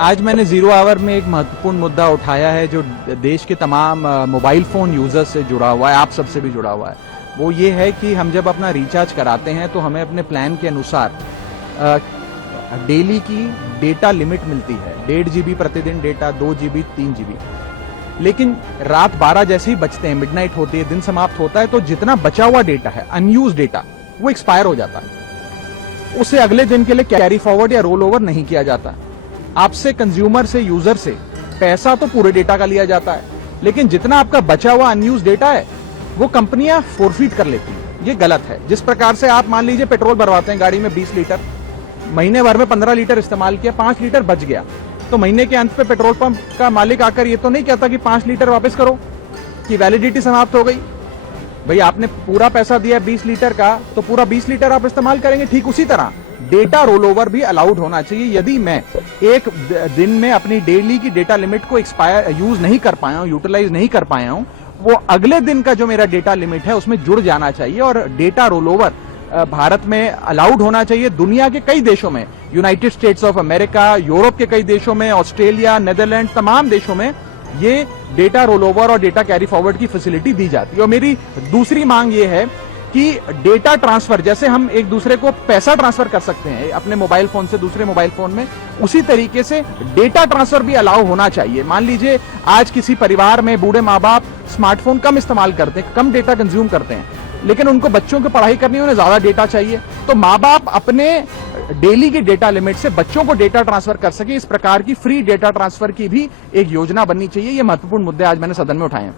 आज मैंने zero hour में एक महत्वपूर्ण मुद्दा उठाया है जो देश के तमाम मोबाइल फोन यूजर्स से जुड़ा हुआ है, आप सबसे भी जुड़ा हुआ है। वो ये है कि हम जब अपना रिचार्ज कराते हैं तो हमें अपने प्लान के अनुसार डेली की डेटा लिमिट मिलती है, 1.5 GB प्रतिदिन डेटा, 2 GB, 3 GB। लेकिन रात 12 जैसे ही बचते हैं, मिडनाइट होती है, दिन समाप्त होता है, तो जितना बचा हुआ डेटा है, अनयूज डेटा, वो एक्सपायर हो जाता है। उसे अगले दिन के लिए कैरी फॉरवर्ड या रोल ओवर नहीं किया जाता। आपसे, कंज्यूमर से, यूजर से पैसा तो पूरे डेटा का लिया जाता है, लेकिन जितना आपका बचा हुआ अनयूज डेटा है वो कंपनियां फोरफीट कर लेती हैं। ये गलत है। जिस प्रकार से आप मान लीजिए पेट्रोल भरवाते हैं गाड़ी में 20 लीटर, महीने भर में 15 लीटर इस्तेमाल किया, 5 लीटर बच गया, तो महीने के अंत पे पेट्रोल पंप का मालिक आकर ये तो नहीं कहता कि 5 लीटर वापस करो, कि वैलिडिटी समाप्त हो गई। भाई आपने पूरा पैसा दिया 20 लीटर का, तो पूरा 20 लीटर आप इस्तेमाल करेंगे। ठीक उसी तरह डेटा रोल ओवर भी अलाउड होना चाहिए। यदि मैं एक दिन में अपनी डेली की डेटा लिमिट को यूज नहीं कर पाया हूं, यूटिलाइज नहीं कर पाया हूं, वो अगले दिन का जो मेरा डेटा लिमिट है उसमें जुड़ जाना चाहिए। और डेटा रोल ओवर भारत में अलाउड होना चाहिए। दुनिया के कई देशों में, United states of America, Europe के कई देशों में, ऑस्ट्रेलिया, नेदरलैंड, तमाम देशों में ये डेटा रोल ओवर और डेटा कैरी फॉरवर्ड की फैसिलिटी दी जाती है। और मेरी दूसरी मांग ये है कि डेटा ट्रांसफर, जैसे हम एक दूसरे को पैसा ट्रांसफर कर सकते हैं अपने मोबाइल फोन से दूसरे मोबाइल फोन में, उसी तरीके से डेटा ट्रांसफर भी अलाउ होना चाहिए। मान लीजिए आज किसी परिवार में बूढ़े माँ बाप स्मार्टफोन कम इस्तेमाल करते हैं, कम डेटा कंज्यूम करते हैं, लेकिन उनको बच्चों की पढ़ाई करनी है, उन्हें ज्यादा डेटा चाहिए, तो माँ बाप अपने डेली की डेटा लिमिट से बच्चों को डेटा ट्रांसफर कर सके। इस प्रकार की फ्री डेटा ट्रांसफर की भी एक योजना बननी चाहिए। ये महत्वपूर्ण मुद्दे आज मैंने सदन में उठाए हैं।